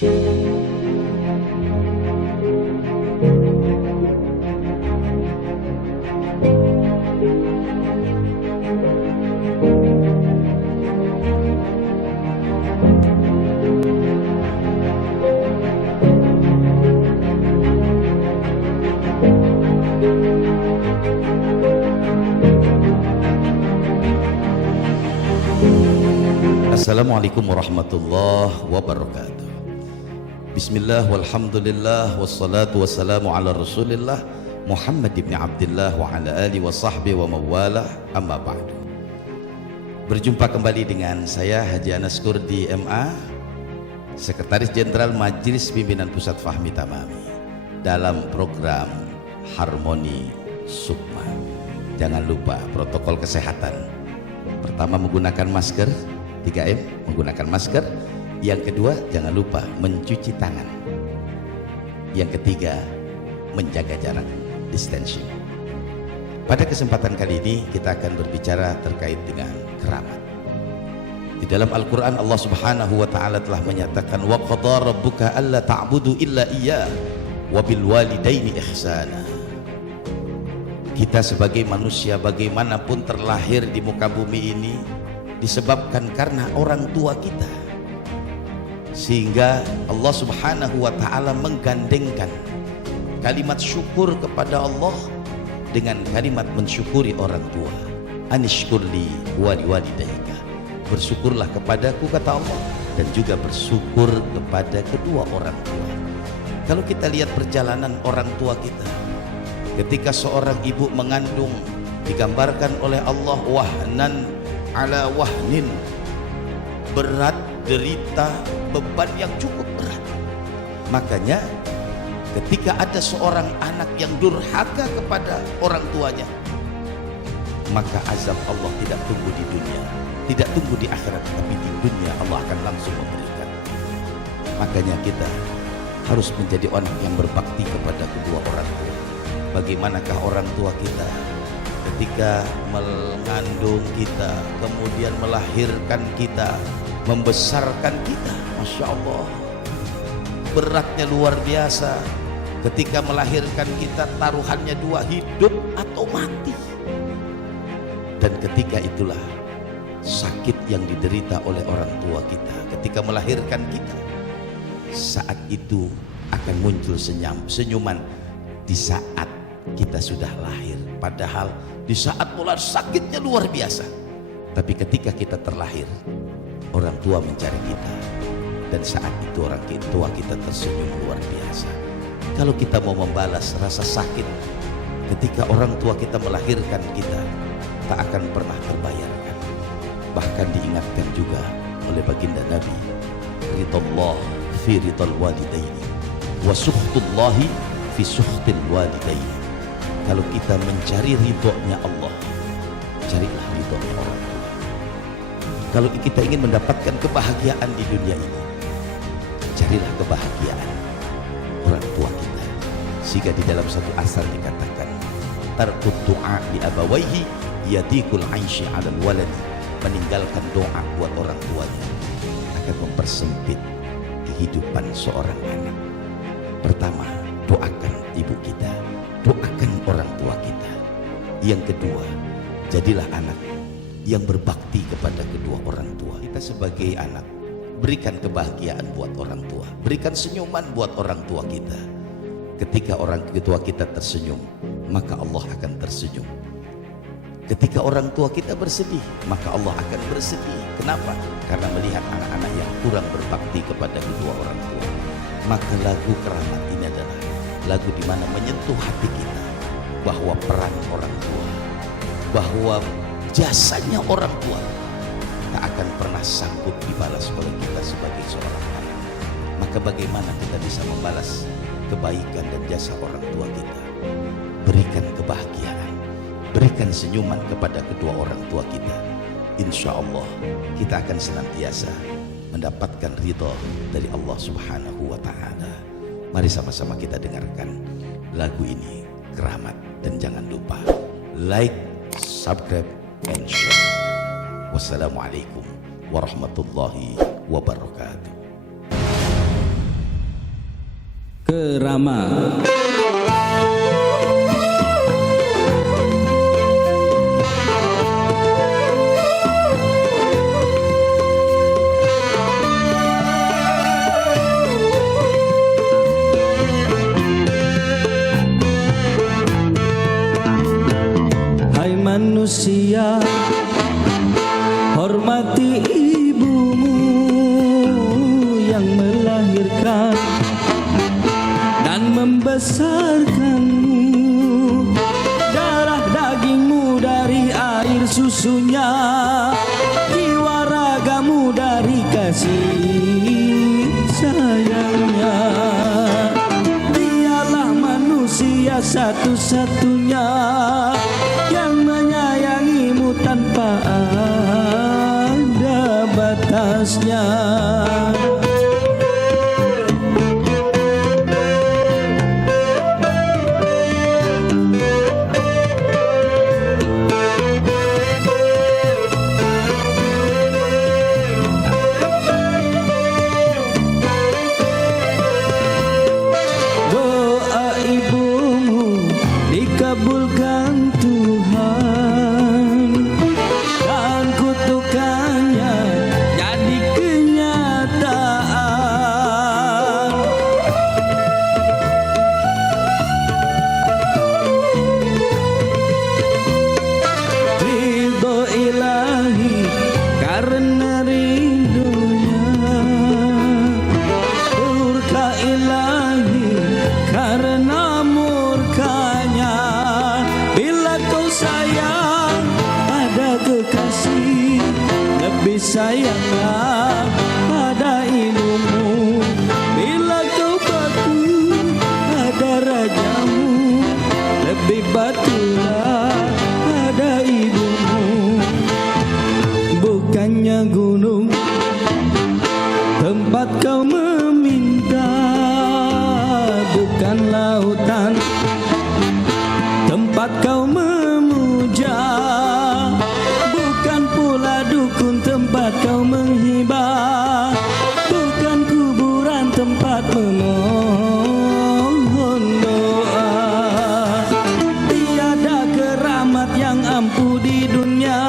Assalamualaikum warahmatullahi wabarakatuh. Bismillah walhamdulillah wassalatu wassalamu ala rasulillah Muhammad ibn Abdullah wa ala alihi wa sahbihi wa mawalah, amma ba'du. Berjumpa kembali dengan saya Haji Anas Kurdi MA, Sekretaris Jenderal Majelis Pimpinan Pusat Fahmi Tamami, dalam program Harmoni Sukma. Jangan lupa protokol kesehatan. Pertama, menggunakan masker, 3M, menggunakan masker. Yang kedua, jangan lupa mencuci tangan. Yang ketiga, menjaga jarak, distancing. Pada kesempatan kali ini kita akan berbicara terkait dengan keramat. Di dalam Al-Quran Allah Subhanahu wa ta'ala telah menyatakan, wa qadha rabbuka alla ta'budu illa iyyah wa bil walidaini ihsana. Kita sebagai manusia bagaimanapun terlahir di muka bumi ini disebabkan karena orang tua kita, sehingga Allah Subhanahu wa ta'ala menggandengkan kalimat syukur kepada Allah dengan kalimat mensyukuri orang tua. Anishkurli wa liwalidayka, bersyukurlah kepadaku, kata Allah, dan juga bersyukur kepada kedua orang tua. Kalau kita lihat perjalanan orang tua kita, ketika seorang ibu mengandung, digambarkan oleh Allah wahnan ala wahnin, berat, derita, beban yang cukup berat. Makanya ketika ada seorang anak yang durhaka kepada orang tuanya, maka azab Allah tidak tunggu di dunia, tidak tunggu di akhirat, tapi di dunia Allah akan langsung memberikan. Makanya kita harus menjadi orang yang berbakti kepada kedua orang tua. Bagaimanakah orang tua kita ketika mengandung kita, kemudian melahirkan kita, membesarkan kita? Masya Allah, beratnya luar biasa. Ketika melahirkan kita, taruhannya dua, hidup atau mati. Dan ketika itulah sakit yang diderita oleh orang tua kita ketika melahirkan kita. Saat itu akan muncul senyuman di saat kita sudah lahir, padahal di saat mulai sakitnya luar biasa. Tapi ketika kita terlahir, orang tua mencari kita, dan saat itu orang tua kita tersenyum luar biasa. Kalau kita mau membalas rasa sakit ketika orang tua kita melahirkan kita, tak akan pernah terbayarkan. Bahkan diingatkan juga oleh baginda Nabi, ridallah fi ridal walidaini wa sukhtullahi fi sukhtil walidaini. Kalau kita mencari ridhonya Allah, carilah ridhonya orang tua. Kalau kita ingin mendapatkan kebahagiaan di dunia ini, carilah kebahagiaan orang tua kita. Sehingga di dalam satu asar dikatakan, tarkut doa di abawaihi yadikul aishi alal waladi, meninggalkan doa buat orang tuanya akan mempersempit kehidupan seorang anak. Pertama, doakan ibu kita, doakan orang tua kita. Yang kedua, jadilah anak yang berbakti kepada kedua orang tua. Kita sebagai anak, berikan kebahagiaan buat orang tua, berikan senyuman buat orang tua kita. Ketika orang tua kita tersenyum, maka Allah akan tersenyum. Ketika orang tua kita bersedih, maka Allah akan bersedih. Kenapa? Karena melihat anak-anak yang kurang berbakti kepada kedua orang tua. Maka lagu keramat ini adalah lagu di mana menyentuh hati kita bahwa peran orang tua, bahwa jasanya orang tua tak akan pernah sanggup dibalas oleh kita sebagai seorang anak. Maka bagaimana kita bisa membalas kebaikan dan jasa orang tua kita? Berikan kebahagiaan, berikan senyuman kepada kedua orang tua kita. Insya Allah kita akan senantiasa mendapatkan ridha dari Allah Subhanahu wa ta'ala. Mari sama-sama kita dengarkan lagu ini, Keramat, dan jangan lupa like, subscribe, and share. Wassalamualaikum warahmatullahi wabarakatuh. Keramat. Hai manusia, hormati ibumu yang melahirkan dan membesarkanmu. Darah dagingmu dari air susunya, jiwa ragamu dari kasih sayangnya. Dialah manusia satu-satunya yang menyayangimu tanpa ada batasnya. Doa ibumu dikabulkan Tuhan dan kutukannya jadi kenyataan. Ridho ilahi karena rindunya, murka ilahi karena murkanya. Bila kau sayang pada kekasih, lebih sayanglah pada ibumu. Bila kau batu pada rajamu, lebih batulah pada ibumu. Bukannya gunung tempat kau meminta, bukan lautan tempat kau memuja, bukan pula dukun tempat kau menghibah, bukan kuburan tempat memohon doa. Tiada keramat yang ampuh di dunia